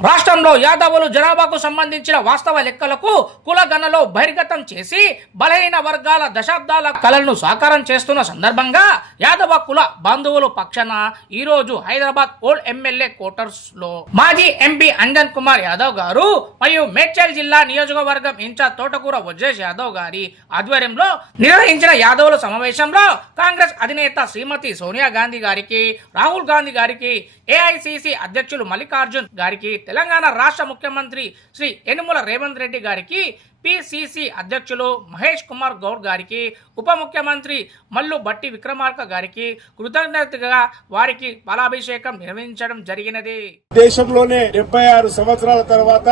రాష్ట్రంలో యాదవులు జనాభాకు సంబంధించిన వాస్తవ లెక్కలకు కులగణలో బహిర్గతం చేసి బలహీన వర్గాల దశాబ్దాల కళలను సాకారం చేస్తున్న సందర్భంగా యాదవ కుల బంధువులు పక్షాన ఈ రోజు హైదరాబాద్ ఓల్డ్ ఎమ్మెల్యే క్వార్టర్స్లో మాజీ ఎంపీ అంజన్ కుమార్ యాదవ్ గారు మరియు మేడ్చల్ జిల్లా నియోజకవర్గం ఇన్ఛార్జ్ తోటకూర వజ్రేష్ యాదవ్ గారి ఆధ్వర్యంలో నిర్వహించిన యాదవుల సమావేశంలో కాంగ్రెస్ అధినేత శ్రీమతి సోనియా గాంధీ గారికి రాహుల్ గాంధీ గారికి ఏఐసిసి అధ్యక్షులు మల్లికార్జున్ గారికి తెలంగాణ రాష్ట్ర ముఖ్యమంత్రి శ్రీ యనుమల రేవంత్ రెడ్డి గారికి పిసిసి అధ్యక్షులు మహేష్ కుమార్ గౌడ్ గారికి ఉప ముఖ్యమంత్రి మల్లు బట్టి విక్రమార్క గారికి కృతజ్ఞతగా వారికి పాలాభిషేకం నిర్వహించడం జరిగినది. దేశంలోనే డెబ్బై ఆరు సంవత్సరాల తర్వాత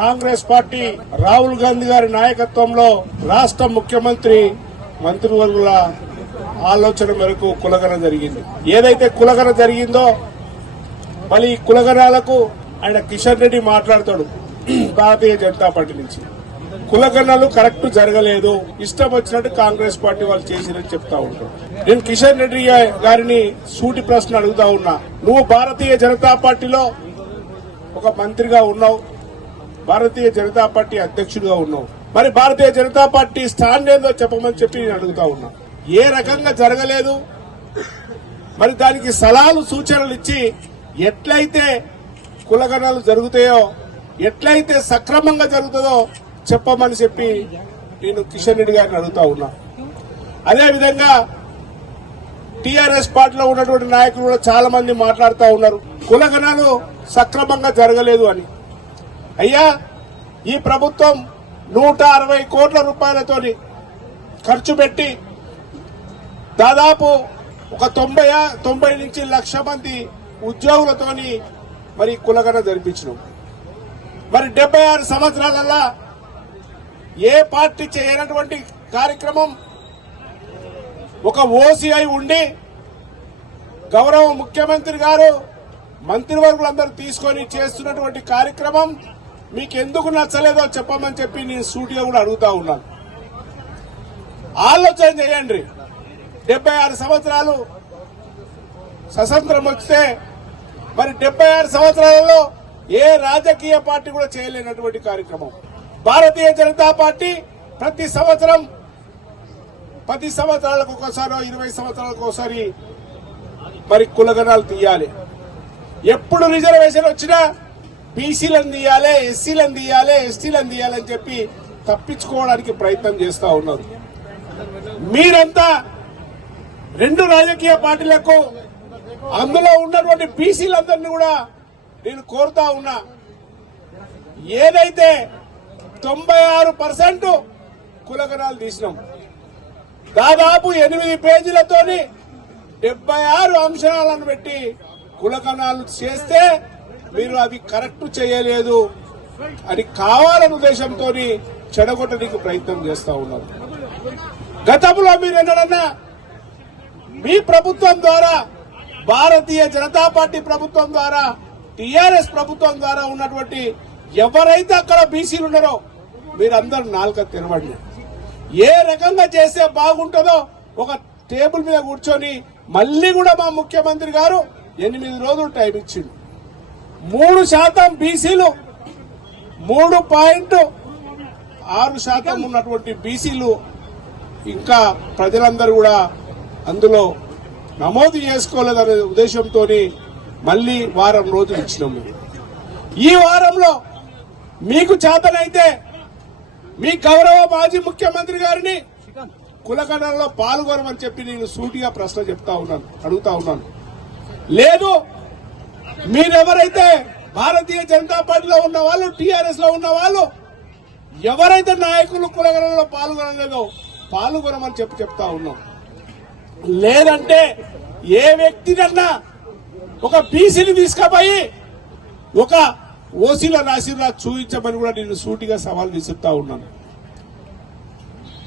కాంగ్రెస్ పార్టీ రాహుల్ గాంధీ గారి నాయకత్వంలో రాష్ట్ర ముఖ్యమంత్రి మంత్రివర్గుల ఆలోచన మేరకు కులగన జరిగింది. ఏదైతే కులగన జరిగిందో మళ్ళీ కులగనాలకు ఆయన కిషన్ రెడ్డి మాట్లాడతాడు భారతీయ జనతా పార్టీ నుంచి. కులగణాలు కరెక్ట్ జరగలేదు. ఇష్టం వచ్చినట్టు కాంగ్రెస్ పార్టీ వాళ్ళు చేసిరని చెప్తా ఉంటారు నేను కిషన్ రెడ్డి గారిని సూటి ప్రశ్న అడుగుతా ఉన్నా. నువ్వు భారతీయ జనతా పార్టీలో ఒక మంత్రిగా ఉన్నావు. భారతీయ జనతా పార్టీ అధ్యక్షుడిగా ఉన్నావు. మరి భారతీయ జనతా పార్టీ స్టాండ్ ఏందో చెప్పమని చెప్పి నేను అడుగుతా ఉన్నా. ఏ రకంగా జరగలేదు? మరి దానికి సలహాలు సూచనలు ఇచ్చి ఎట్లయితే కులగణాలు జరుగుతాయో ఎట్లయితే సక్రమంగా జరుగుతుందో చెప్పమని చెప్పి నేను కిషన్ రెడ్డి గారిని అడుగుతా ఉన్నా. అదేవిధంగా టీఆర్ఎస్ పార్టీలో ఉన్నటువంటి నాయకులు కూడా చాలా మంది మాట్లాడుతూ ఉన్నారు. కులగణాలు సక్రమంగా జరగలేదు అని. అయ్యా ఈ ప్రభుత్వం నూట అరవై కోట్ల రూపాయలతోని ఖర్చు పెట్టి దాదాపు ఒక తొంభై తొంభై నుంచి లక్ష మంది ఉద్యోగులతోని మరి కులగన జరిపించినాం. మరి డెబ్బై ఆరు సంవత్సరాలల్లా ఏ పార్టీ చేయనటువంటి కార్యక్రమం ఒక ఓసీఐ ఉండి గౌరవ ముఖ్యమంత్రి గారు మంత్రివర్గులందరూ తీసుకొని చేస్తున్నటువంటి కార్యక్రమం మీకు ఎందుకు నచ్చలేదో చెప్పమని చెప్పి నేను సూటిగా కూడా అడుగుతా ఉన్నాను. ఆలోచన చేయండి. డెబ్బై ఆరు సంవత్సరాలు స్వతంత్రం వస్తే మరి డెబ్బై ఆరు సంవత్సరాలలో ఏ రాజకీయ పార్టీ కూడా చేయలేనటువంటి కార్యక్రమం. భారతీయ జనతా పార్టీ ప్రతి సంవత్సరం పది సంవత్సరాలకు ఒకసారి ఇరవై సంవత్సరాలకు ఒకసారి మరి కులగణాలు తీయాలి. ఎప్పుడు రిజర్వేషన్ వచ్చినా బీసీలను తీయాలి ఎస్సీలను తీయాలి ఎస్టీలను తీయాలని చెప్పి తప్పించుకోవడానికి ప్రయత్నం చేస్తా ఉన్నారు మీరంతా రెండు రాజకీయ పార్టీలకు అందులో ఉన్నటువంటి బీసీలందరినీ కూడా నేను కోరుతా ఉన్నా. ఏదైతే తొంభై ఆరు పర్సెంట్ కులగణాలు తీసినాం దాదాపు ఎనిమిది పేజీలతోని డెబ్బై ఆరు అంశాలను పెట్టి కులగణాలు చేస్తే మీరు అవి కరెక్ట్ చేయలేదు అని కావాలన్న ఉద్దేశంతో చెడగొట్టడానికి ప్రయత్నం చేస్తా ఉన్నారు గతంలో మీరు ఎన్నడన్నా మీ ప్రభుత్వం ద్వారా భారతీయ జనతా పార్టీ ప్రభుత్వం ద్వారా టిఆర్ఎస్ ప్రభుత్వం ద్వారా ఉన్నటువంటి ఎవరైతే అక్కడ బీసీలు ఉన్నారో మీరందరూ నాలుక తెరవండి. ఏ రకంగా చేస్తే బాగుంటుందో ఒక టేబుల్ మీద కూర్చొని మళ్ళీ కూడా మా ముఖ్యమంత్రి గారు ఎనిమిది రోజులు టైం ఇచ్చిండు. మూడు శాతం బీసీలు మూడు పాయింట్ ఆరు శాతం ఉన్నటువంటి బీసీలు ఇంకా ప్రజలందరూ కూడా అందులో నమోదు చేసుకోలేదనే ఉద్దేశంతో మళ్ళీ వారం రోజులు ఇచ్చినాము ఈ వారంలో మీకు చేతనైతే మీ గౌరవ మాజీ ముఖ్యమంత్రి గారిని కులగణంలో పాల్గొనమని చెప్పి నేను సూటిగా ప్రశ్న చెప్తా ఉన్నాను అడుగుతా ఉన్నాను. లేదు మీరెవరైతే భారతీయ జనతా పార్టీలో ఉన్న వాళ్ళు టీఆర్ఎస్లో ఉన్న వాళ్ళు ఎవరైతే నాయకులు కులగణంలో పాల్గొనలేదో పాల్గొనమని చెప్పి చెప్తా ఉన్నాం. లేదంటే ఏ వ్యక్తినన్నా ఒక బీసీని తీసుకుపోయి ఒక ఓసీలో రాసిరా చూపించమని కూడా నేను సూటిగా సవాల్ విసురుతా ఉన్నాను.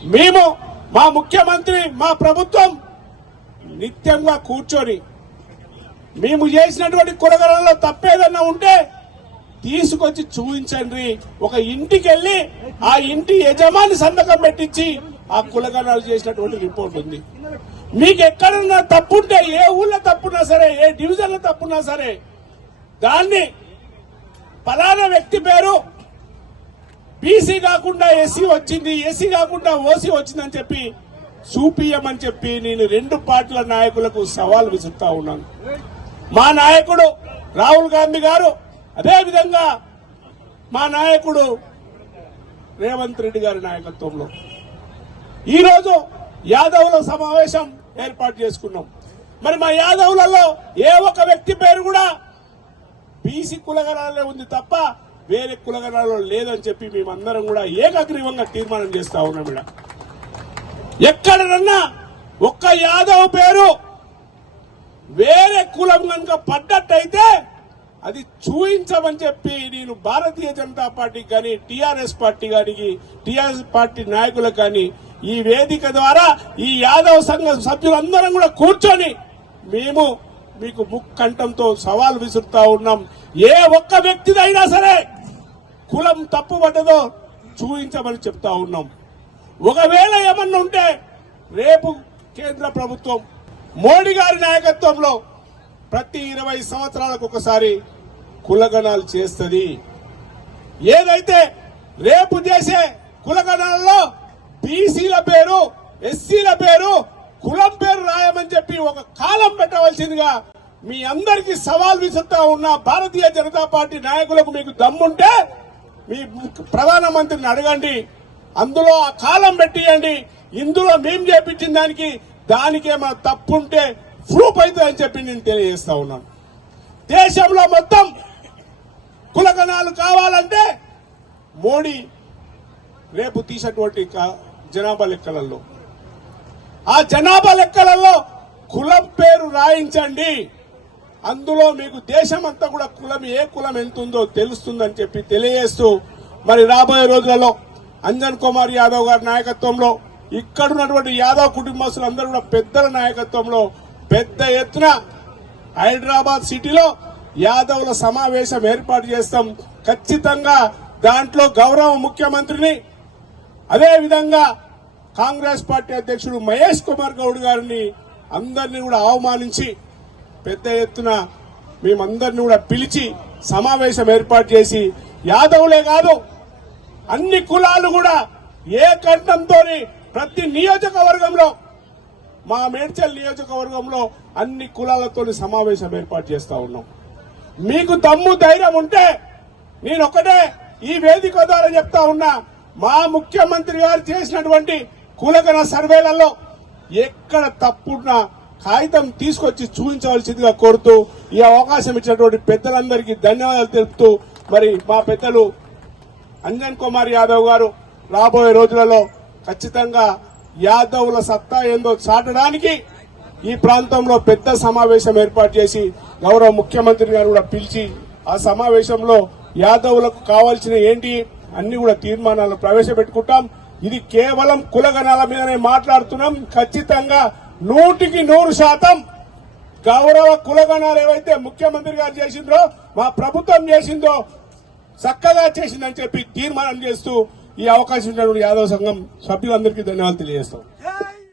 మేము మా ముఖ్యమంత్రి మా ప్రభుత్వం నిత్యంగా కూర్చొని మేము చేసినటువంటి కురగలలో తప్పేదన్నా ఉంటే తీసుకొచ్చి చూపించండి ఒక ఇంటికి వెళ్ళి ఆ ఇంటి యజమాని సంతకం పెట్టించి ఆ కులగణాలు చేసినటువంటి రిపోర్ట్ ఉంది. మీకు ఎక్కడన్నా తప్పుంటే ఏ ఊళ్ళో తప్పున్నా సరే ఏ డివిజన్లో తప్పున్నా సరే దాన్ని ఫలానా వ్యక్తి పేరు బీసీ కాకుండా ఎస్సీ వచ్చింది ఎస్సీ కాకుండా ఓసీ వచ్చిందని చెప్పి చూపియమని చెప్పి నేను రెండు పార్టీల నాయకులకు సవాల్ విసురుతా ఉన్నాను. మా నాయకుడు రాహుల్ గాంధీ గారు అదే విధంగా మా నాయకుడు రేవంత్ రెడ్డి గారి నాయకత్వంలో. ఈరోజు యాదవుల సమావేశం ఏర్పాటు చేసుకున్నాం. మరి మా యాదవులలో ఏ ఒక్క వ్యక్తి పేరు కూడా బీసీ కులగణాలే ఉంది తప్ప వేరే కులగణాలలో లేదని చెప్పి మేమందరం కూడా ఏకగ్రీవంగా తీర్మానం చేస్తా ఉన్నాం ఇక్కడ ఎక్కడనన్నా ఒక్క యాదవ్ పేరు వేరే కులం కనుక పడ్డట్టయితే అది చూయించమని చెప్పి నేను భారతీయ జనతా పార్టీకి కానీ టీఆర్ఎస్ పార్టీ కానీ టీఆర్ఎస్ పార్టీ నాయకులకు కానీ ఈ వేదిక ద్వారా ఈ యాదవ్ సంఘ సభ్యులందరం కూడా కూర్చొని మేము మీకు ముక్కంఠంతో సవాల్ విసురుతా ఉన్నాం. ఏ ఒక్క వ్యక్తిదైనా సరే కులం తప్పుబడ్డదో చూపించమని చెప్తా ఉన్నాం. ఒకవేళ ఏమన్నా ఉంటే రేపు కేంద్ర ప్రభుత్వం మోడీ గారి నాయకత్వంలో ప్రతి ఇరవై సంవత్సరాలకు ఒకసారి కులగణాలు చేస్తుంది. ఏదైతే రేపు చేసే కులగణాలలో బీసీల పేరు ఎస్సీల పేరు కులం పేరు రాయమని చెప్పి ఒక కాలం పెట్టవలసిందిగా మీ అందరికీ సవాల్ విసురుతా ఉన్న భారతీయ జనతా పార్టీ నాయకులకు మీకు దమ్ముంటే మీ ప్రధానమంత్రిని అడగండి. అందులో ఆ కాలం పెట్టియండి. ఇందులో మేం చేపించిన దానికి దానికి ఏమైనా తప్పుంటే ప్రూఫ్ అవుతుందని చెప్పి నేను తెలియజేస్తా ఉన్నాను. దేశంలో మొత్తం కులగణాలు కావాలంటే మోడీ రేపు తీసేటువంటి జనాభా లెక్కలలో. ఆ జనాభా లెక్కలలో కులం పేరు రాయించండి. అందులో మీకు దేశం అంతా కూడా కులం ఏ కులం ఎంత ఉందో తెలుస్తుందని చెప్పి తెలియజేస్తూ మరి రాబోయే రోజులలో అంజన్ కుమార్ యాదవ్ గారి నాయకత్వంలో ఇక్కడున్నటువంటి యాదవ్ కుటుంబస్తులందరూ కూడా పెద్దల నాయకత్వంలో పెద్ద ఎత్తున హైదరాబాద్ సిటీలో యాదవుల సమావేశం ఏర్పాటు చేస్తాం. ఖచ్చితంగా దాంట్లో గౌరవ ముఖ్యమంత్రిని అదేవిధంగా కాంగ్రెస్ పార్టీ అధ్యక్షుడు మహేష్ కుమార్ గౌడ్ గారిని అందరినీ కూడా అవమానించి పెద్ద ఎత్తున మేమందరిని కూడా పిలిచి సమావేశం ఏర్పాటు చేసి యాదవులే కాదు అన్ని కులాలు కూడా ఏ కంఠంతో ప్రతి నియోజకవర్గంలో మా మేడ్చల్ నియోజకవర్గంలో అన్ని కులాలతో సమావేశం ఏర్పాటు చేస్తా ఉన్నాం. మీకు దమ్ము ధైర్యం ఉంటే నేను ఒకటే ఈ వేదిక ద్వారా చెప్తా ఉన్నా మా ముఖ్యమంత్రి గారు చేసినటువంటి కులగణ సర్వేలలో ఎక్కడ తప్పున్నా కాగితం తీసుకొచ్చి చూపించవలసిందిగా కోరుతూ ఈ అవకాశం ఇచ్చినటువంటి పెద్దలందరికీ ధన్యవాదాలు తెలుపుతూ మరి మా పెద్దలు అంజన్ కుమార్ యాదవ్ గారు రాబోయే రోజులలో ఖచ్చితంగా యాదవుల సత్తా ఏందో చాటడానికి ఈ ప్రాంతంలో పెద్ద సమావేశం ఏర్పాటు చేసి గౌరవ ముఖ్యమంత్రి గారు కూడా పిలిచి ఆ సమావేశంలో యాదవులకు కావాల్సిన ఏంటి అన్ని కూడా తీర్మానాలు ప్రవేశపెట్టుకుంటాం. ఇది కేవలం కులగణాల మీదనే మాట్లాడుతున్నాం. ఖచ్చితంగా నూటికి నూరు శాతం గౌరవ కులగణాలు ఏవైతే ముఖ్యమంత్రి గారు చేసిందో మా ప్రభుత్వం చేసిందో చక్కగా చేసిందని చెప్పి తీర్మానం చేస్తూ ఈ అవకాశం ఇచ్చినటువంటి యాదవ సంఘం సభ్యులందరికీ ధన్యవాదాలు తెలియజేస్తాం.